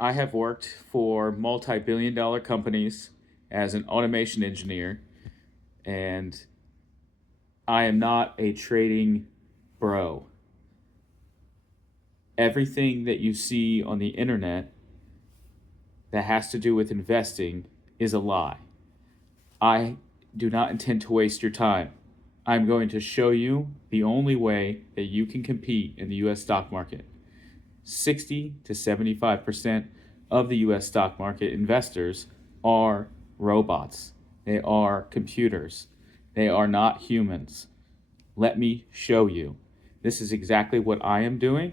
I have worked for multi-billion-dollar companies as an automation engineer, and I am not a trading bro. Everything that you see on the internet that has to do with investing is a lie. I do not intend to waste your time. I'm going to show you the only way that you can compete in the US stock market. 60 to 75% of the US stock market investors are robots. They are computers. They are not humans. Let me show you. This is exactly what I am doing.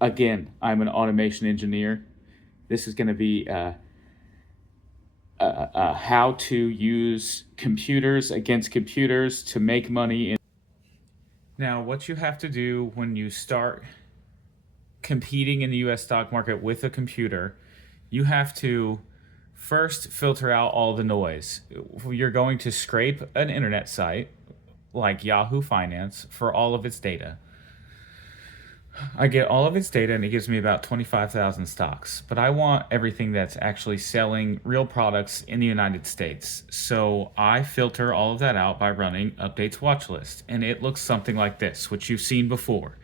Again, I'm an automation engineer. This is going to be how to use computers against computers to make money. Now, what you have to do when you start competing in the US stock market with a computer, you have to first filter out all the noise. You're going to scrape an internet site like Yahoo Finance for all of its data. I get all of its data and it gives me about 25,000 stocks, but I want everything that's actually selling real products in the United States. So I filter all of that out by running Updates Watch List, and it looks something like this, which you've seen before.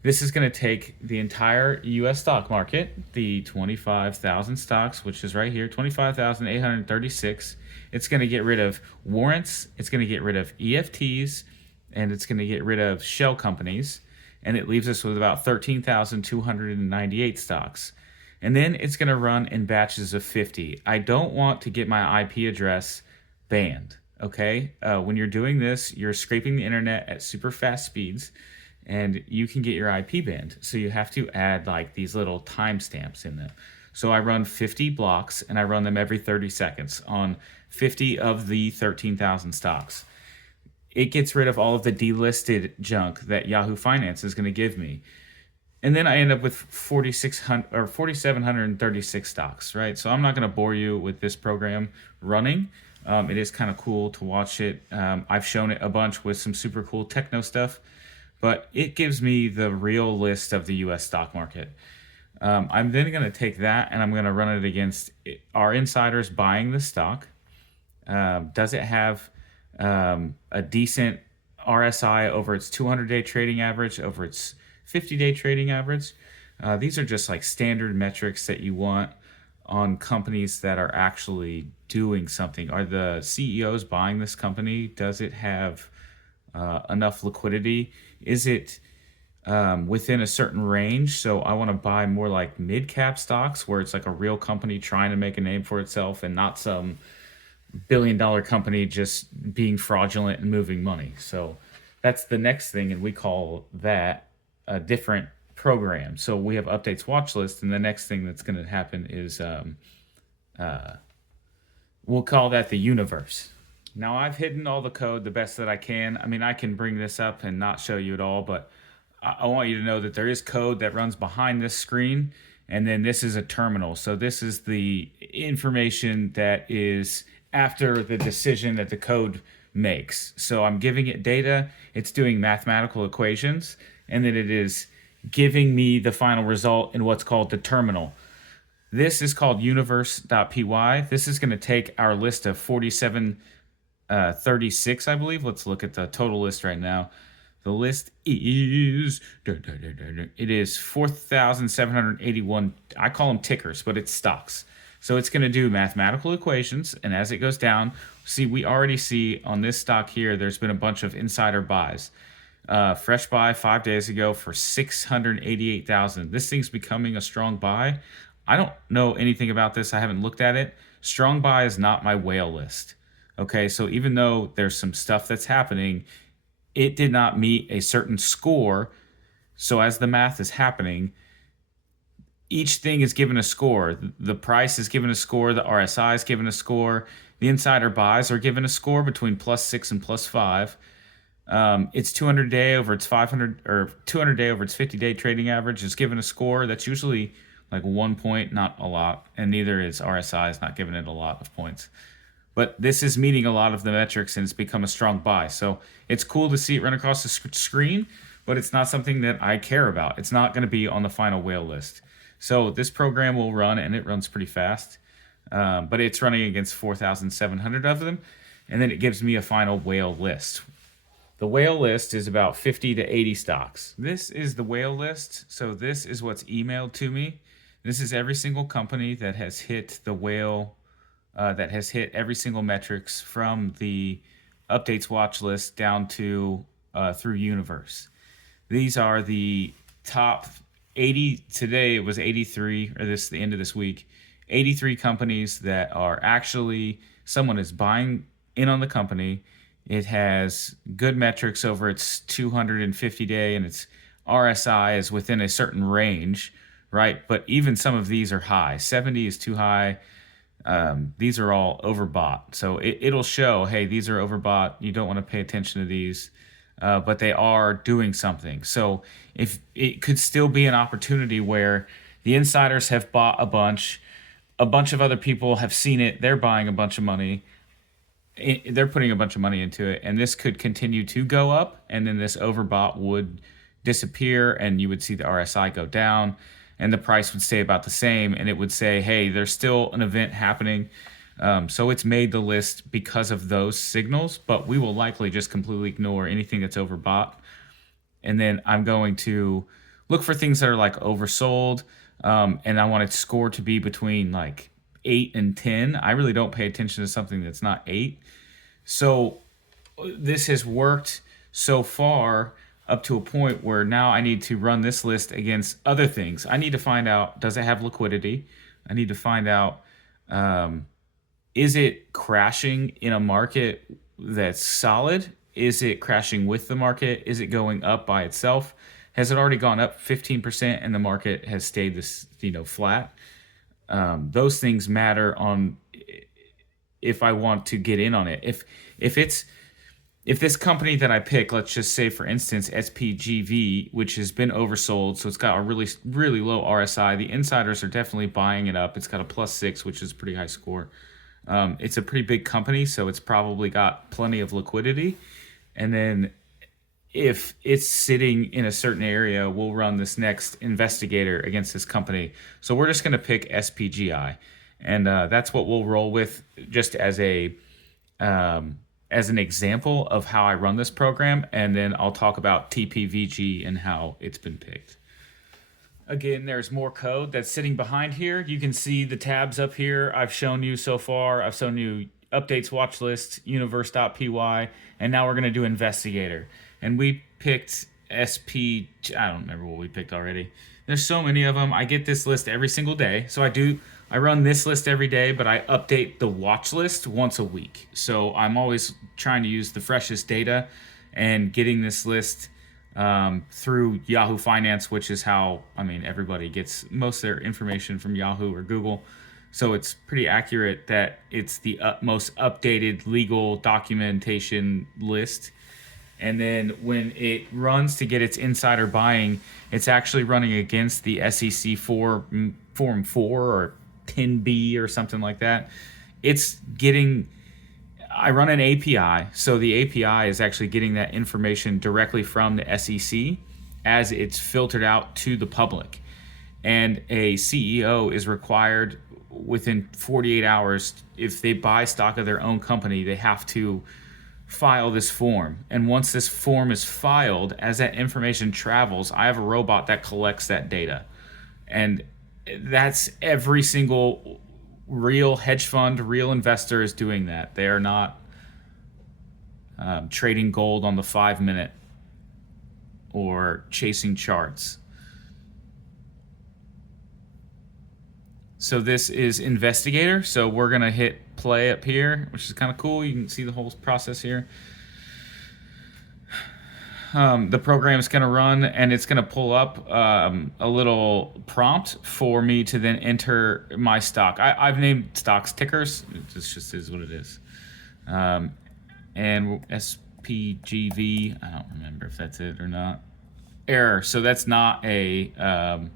This is going to take the entire US stock market, the 25,000 stocks, which is right here, 25,836. It's going to get rid of warrants, it's going to get rid of EFTs, and it's going to get rid of shell companies. And it leaves us with about 13,298 stocks. And then it's going to run in batches of 50. I don't want to get my IP address banned, okay? When you're doing this, you're scraping the internet at super fast speeds, and you can get your IP banned. So you have to add like these little timestamps in them. So I run 50 blocks, and I run them every 30 seconds on 50 of the 13,000 stocks. It gets rid of all of the delisted junk that Yahoo Finance is going to give me. And then I end up with 4,736 stocks, right? So I'm not going to bore you with this program running. It is kind of cool to watch it. I've shown it a bunch with some super cool techno stuff, but it gives me the real list of the US stock market. I'm then going to take that and I'm going to run it against our insiders buying the stock. Does it have a decent RSI over its 200-day trading average, over its 50-day trading average? These are just like standard metrics that you want on companies that are actually doing something. Are the CEOs buying this company? Does it have enough liquidity? Is it within a certain range? So I want to buy more like mid-cap stocks where it's like a real company trying to make a name for itself and not some billion-dollar company just being fraudulent and moving money. So that's the next thing, and we call that a different program. So we have Updates Watch List, and the next thing that's going to happen is we'll call that the universe. Now, I've hidden all the code the best that I can. I mean, I can bring this up and not show you it all, but I want you to know that there is code that runs behind this screen, and then this is a terminal. So this is the information that is after the decision that the code makes. So I'm giving it data, it's doing mathematical equations, and then it is giving me the final result in what's called the terminal. This is called universe.py. This is going to take our list of 4736, I believe. Let's look at the total list right now. The list is, it is 4,781. I call them tickers, but it's stocks. So it's going to do mathematical equations, and as it goes down, see, we already see on this stock here, there's been a bunch of insider buys. Fresh buy 5 days ago for 688,000. This thing's becoming a strong buy. I don't know anything about this. I haven't looked at it. Strong buy is not my whale list. Okay, so even though there's some stuff that's happening, it did not meet a certain score. So as the math is happening, each thing is given a score. The price is given a score. The RSI is given a score. The insider buys are given a score between +6 and +5. Its 200-day over its 500 or 200-day over its 50-day trading average is given a score. That's usually like 1 point, not a lot, and neither is RSI is not giving it a lot of points. But this is meeting a lot of the metrics, and it's become a strong buy. So it's cool to see it run across the screen, but it's not something that I care about. It's not going to be on the final whale list. So this program will run, and it runs pretty fast, but it's running against 4,700 of them, and then it gives me a final whale list. The whale list is about 50 to 80 stocks. This is the whale list, so this is what's emailed to me. This is every single company that has hit the whale, that has hit every single metrics from the updates watch list down to through universe. These are the top 80. Today it was 83, or the end of this week, 83 companies that are actually, someone is buying in on the company. It has good metrics over its 250 day, and its RSI is within a certain range, right? But even some of these are high. 70 is too high. These are all overbought. So it'll show, hey, these are overbought. You don't want to pay attention to these, but they are doing something. So if it could still be an opportunity where the insiders have bought a bunch of other people have seen it, they're buying a bunch of money. They're putting a bunch of money into it, and this could continue to go up, and then this overbought would disappear, and you would see the RSI go down, and the price would stay about the same, and it would say, hey, there's still an event happening. So it's made the list because of those signals, but we will likely just completely ignore anything that's overbought. And then I'm going to look for things that are like oversold, and I want its score to be between like 8 and 10. I really don't pay attention to something that's not 8. So this has worked so far up to a point where now I need to run this list against other things. I need to find out, does it have liquidity? I need to find out, is it crashing in a market that's solid? Is it crashing with the market? Is it going up by itself? Has it already gone up 15% and the market has stayed this, flat? Those things matter on if I want to get in on it. If this company that I pick, let's just say for instance SPGV, which has been oversold, so it's got a really really low RSI. The insiders are definitely buying it up. It's got a +6, which is a pretty high score. It's a pretty big company, so it's probably got plenty of liquidity. And then if it's sitting in a certain area, we'll run this next investigator against this company. So we're just going to pick SPGI, and that's what we'll roll with, just as an example of how I run this program. And then I'll talk about TPVG and how it's been picked. Again, there's more code that's sitting behind here. You can see the tabs up here I've shown you so far. I've shown you updates watch list, universe.py, and now we're going to do investigator. And we picked I don't remember what we picked already. There's so many of them. I get this list every single day. So I run this list every day, but I update the watch list once a week. So I'm always trying to use the freshest data and getting this list through Yahoo Finance, which is how, everybody gets most of their information from Yahoo or Google. So it's pretty accurate that it's the most updated legal documentation list. And then when it runs to get its insider buying, it's actually running against the SEC Form 4 or 10B or something like that. I run an API, so the API is actually getting that information directly from the SEC as it's filtered out to the public. And a CEO is required within 48 hours, if they buy stock of their own company, they have to file this form. And once this form is filed, as that information travels, I have a robot that collects that data. And that's every single real hedge fund, real investor is doing that. They are not trading gold on the 5-minute or chasing charts. So this is investigator. So we're going to hit play up here, which is kind of cool. You can see the whole process here. The program is going to run, and it's going to pull up a little prompt for me to then enter my stock. I've named stocks tickers. It just is what it is. And SPGV, I don't remember if that's it or not. Error. So that's not a...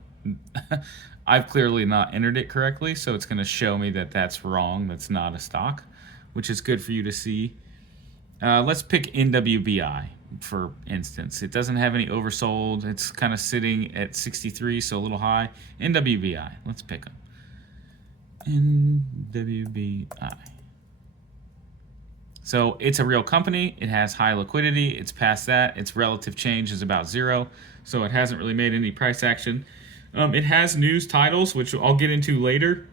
I've clearly not entered it correctly, so it's going to show me that that's wrong. That's not a stock, which is good for you to see. Let's pick NWBI. for instance. It doesn't have any oversold. It's kind of sitting at 63, so a little high. NWBI, let's pick them. NWBI. So it's a real company. It has high liquidity. It's past that. Its relative change is about 0, so it hasn't really made any price action. It has news titles, which I'll get into later.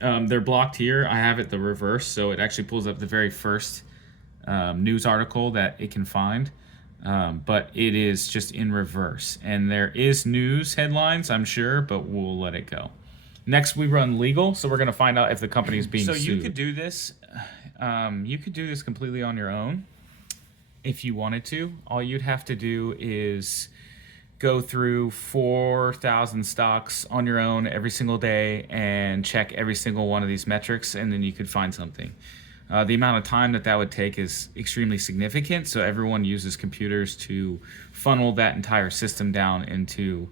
They're blocked here. I have it the reverse, so it actually pulls up the very first news article that it can find. But it is just in reverse. And there is news headlines, I'm sure, but we'll let it go. Next, we run legal, so we're going to find out if the company is being sued. So you could do this. You could do this completely on your own if you wanted to. All you'd have to do is go through 4,000 stocks on your own every single day and check every single one of these metrics, and then you could find something. The amount of time that would take is extremely significant, so everyone uses computers to funnel that entire system down into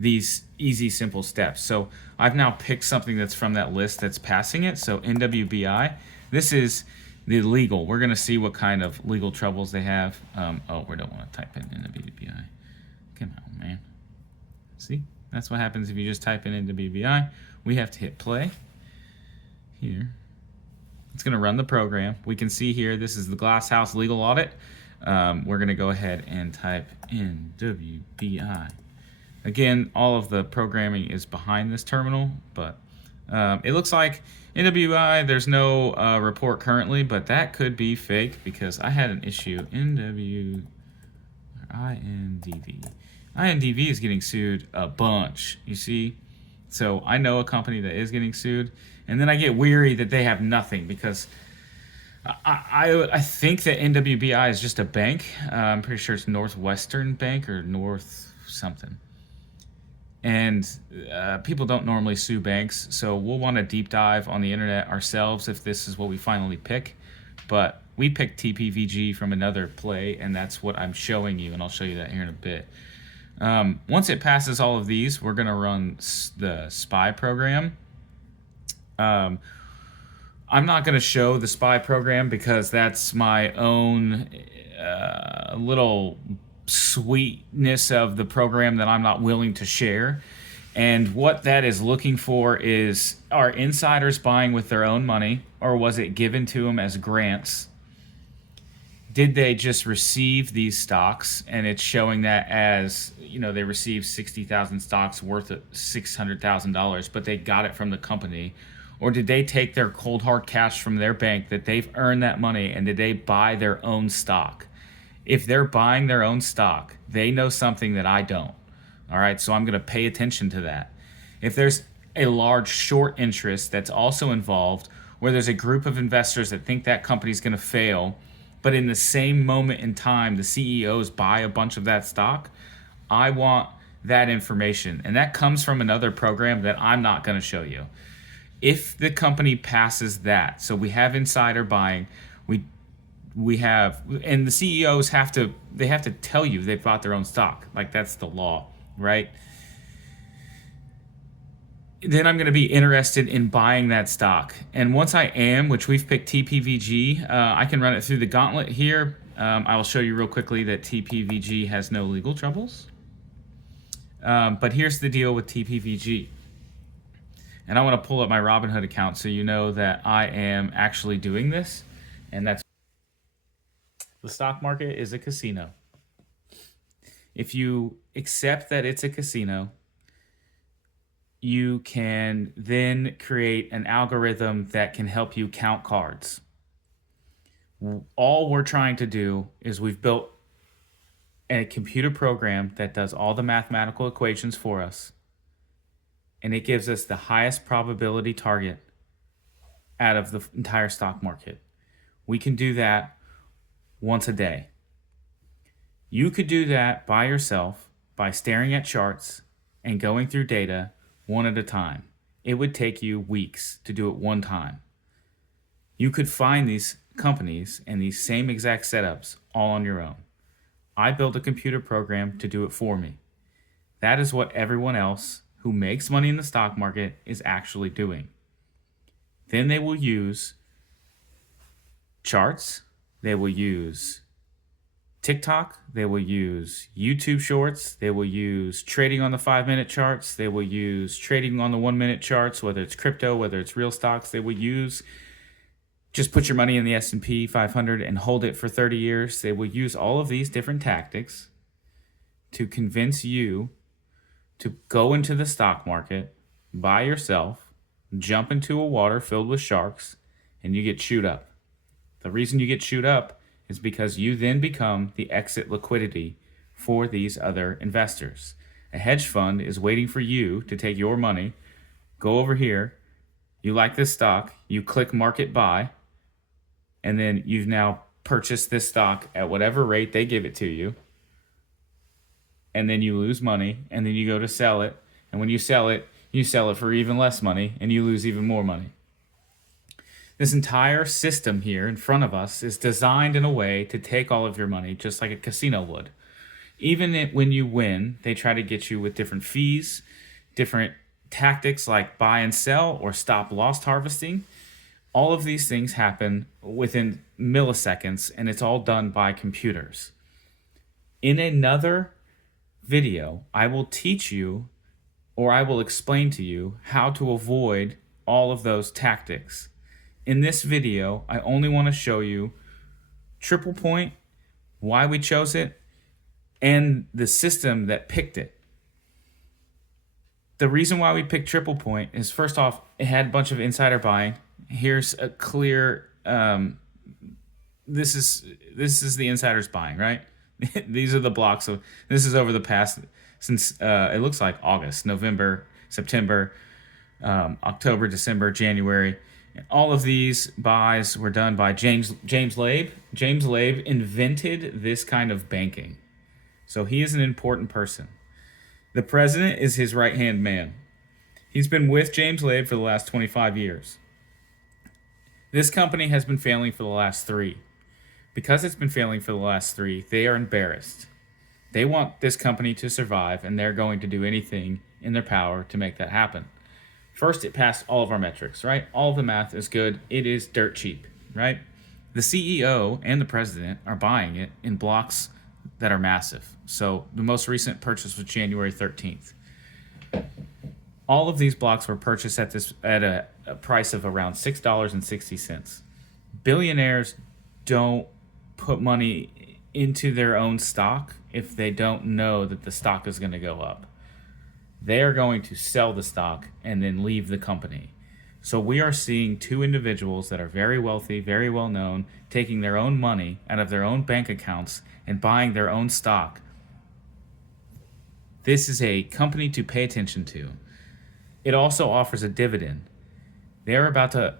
these easy, simple steps. So I've now picked something that's from that list that's passing it. So NWBI, this is the legal. We're going to see what kind of legal troubles they have. We don't want to type in NWBI. Come on, man. See? That's what happens if you just type in NWBI. We have to hit play here. It's going to run the program. We can see here, this is the Glass House legal audit. We're going to go ahead and type NWBI. Again, all of the programming is behind this terminal, but it looks like NWBI, there's no report currently, but that could be fake because I had an issue. INDV. INDV is getting sued a bunch, you see? So I know a company that is getting sued, and then I get weary that they have nothing because I think that NWBI is just a bank. I'm pretty sure it's Northwestern Bank or North something. And people don't normally sue banks, so we'll want to deep dive on the internet ourselves if this is what we finally pick. But we picked TPVG from another play, and that's what I'm showing you, and I'll show you that here in a bit. Once it passes all of these, we're going to run the SPY program. I'm not going to show the SPY program because that's my own little sweetness of the program that I'm not willing to share. And what that is looking for is, are insiders buying with their own money, or was it given to them as grants? Did they just receive these stocks and it's showing that as, they received 60,000 stocks worth of $600,000, but they got it from the company? Or did they take their cold hard cash from their bank that they've earned that money, and did they buy their own stock? If they're buying their own stock, they know something that I don't. All right, so I'm going to pay attention to that. If there's a large short interest that's also involved, where there's a group of investors that think that company's going to fail, but in the same moment in time, the CEOs buy a bunch of that stock, I want that information. And that comes from another program that I'm not going to show you. If the company passes that, so we have insider buying, we have, and the CEOs have to tell you they've bought their own stock. Like, that's the law, right? Then I'm going to be interested in buying that stock. And once I am, which we've picked TPVG, I can run it through the gauntlet here. I will show you real quickly that TPVG has no legal troubles. But here's the deal with TPVG. And I want to pull up my Robinhood account so you know that I am actually doing this. And that's, the stock market is a casino. If you accept that it's a casino, you can then create an algorithm that can help you count cards. All we're trying to do is we've built a computer program that does all the mathematical equations for us, and it gives us the highest probability target out of the entire stock market. We can do that once a day. You could do that by yourself by staring at charts and going through data one at a time. It would take you weeks to do it one time. You could find these companies and these same exact setups all on your own. I built a computer program to do it for me. That is what everyone else who makes money in the stock market is actually doing. Then they will use charts, they will use TikTok, they will use YouTube Shorts, they will use trading on the 5-minute charts, they will use trading on the 1-minute charts, whether it's crypto, whether it's real stocks. They will use just put your money in the S&P 500 and hold it for 30 years. They will use all of these different tactics to convince you to go into the stock market by yourself, jump into a water filled with sharks, and you get chewed up. The reason you get chewed up is because you then become the exit liquidity for these other investors. A hedge fund is waiting for you to take your money, go over here, you like this stock, you click market buy, and then you've now purchased this stock at whatever rate they give it to you, and then you lose money, and then you go to sell it, and when you sell it for even less money, and you lose even more money. This entire system here in front of us is designed in a way to take all of your money just like a casino would. Even when you win, they try to get you with different fees, different tactics like buy and sell or stop loss harvesting. All of these things happen within milliseconds, and it's all done by computers. In another video, I will teach you, or I will explain to you, how to avoid all of those tactics. In this video, I only want to show you triple point, why we chose it, and the system that picked it. The reason why we picked triple point is, first off, it had a bunch of insider buying. Here's a clear, this is the insiders buying, right? These are the blocks of, this is over the past, since it looks like August, November, September, October, December, January. All of these buys were done by James Labe. James Labe invented this kind of banking. So he is an important person. The president is his right-hand man. He's been with James Labe for the last 25 years. This company has been failing for the last 3. Because it's been failing for the last 3, they are embarrassed. They want this company to survive, and they're going to do anything in their power to make that happen. First, it passed all of our metrics, right? All of the math is good. It is dirt cheap, right? The CEO and the president are buying it in blocks that are massive. So the most recent purchase was January 13th. All of these blocks were purchased at a price of around $6.60. Billionaires don't put money into their own stock if they don't know that the stock is going to go up. They are going to sell the stock and then leave the company. So we are seeing 2 individuals that are very wealthy, very well known, taking their own money out of their own bank accounts and buying their own stock. This is a company to pay attention to. It also offers a dividend. They're about to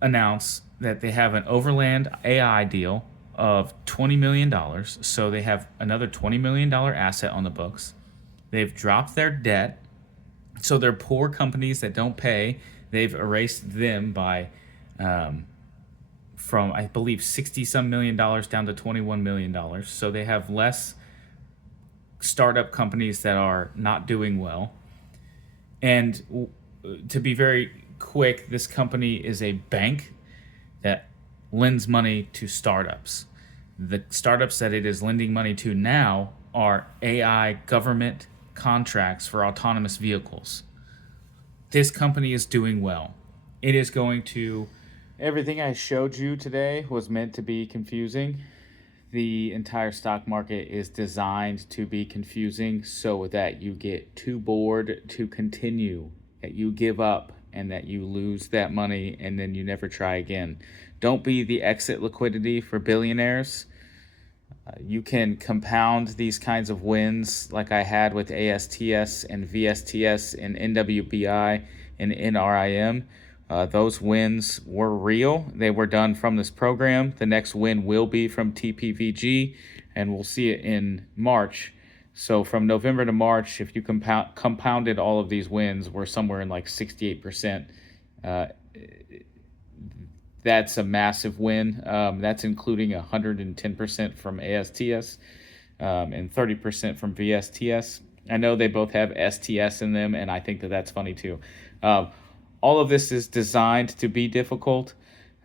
announce that they have an Overland AI deal of $20 million. So they have another $20 million asset on the books. They've dropped their debt. So they're poor companies that don't pay. They've erased them by from, I believe, $60-some million down to $21 million. So they have less startup companies that are not doing well. And to be very quick, this company is a bank that lends money to startups. The startups that it is lending money to now are AI government contracts for autonomous vehicles. This company is doing well. It is going to... Everything I showed you today was meant to be confusing. The entire stock market is designed to be confusing so that you get too bored to continue, that you give up, and that you lose that money and then you never try again. Don't be the exit liquidity for billionaires. You can compound these kinds of wins like I had with ASTS and VSTS and NWBI and NRIM. Those wins were real. They were done from this program. The next win will be from TPVG, and we'll see it in March. So from November to March, if you compounded all of these wins, we're somewhere in like 68%. That's a massive win. That's including 110% from ASTS and 30% from VSTS. I know they both have STS in them, and I think that that's funny too. All of this is designed to be difficult.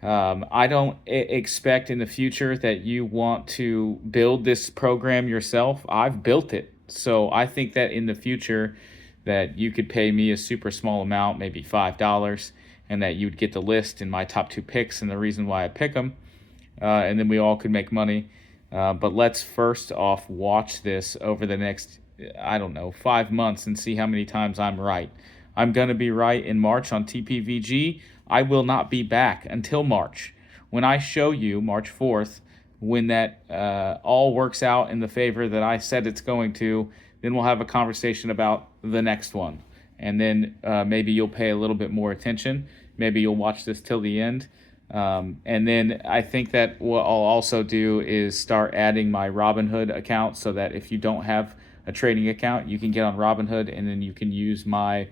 I don't expect in the future that you want to build this program yourself. I've built it. So I think that in the future that you could pay me a super small amount, maybe $5, and that you'd get the list and my top 2 picks and the reason why I pick them. And then we all could make money. But let's first off watch this over the next, I don't know, 5 months and see how many times I'm right. I'm going to be right in March on TPVG. I will not be back until March. When I show you March 4th, when that all works out in the favor that I said it's going to, then we'll have a conversation about the next one. And then maybe you'll pay a little bit more attention. Maybe you'll watch this till the end. And then I think that what I'll also do is start adding my Robinhood account so that if you don't have a trading account, you can get on Robinhood and then you can use my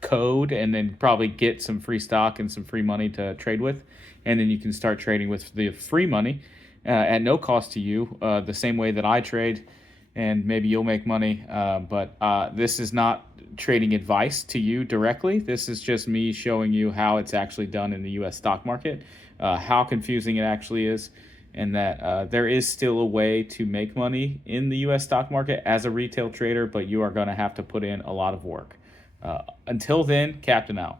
code and then probably get some free stock and some free money to trade with. And then you can start trading with the free money at no cost to you, the same way that I trade, and maybe you'll make money. But this is not trading advice to you directly. This is just me showing you how it's actually done in the U.S. stock market, how confusing it actually is, and that there is still a way to make money in the U.S. stock market as a retail trader, but you are going to have to put in a lot of work. Until then, Captain out.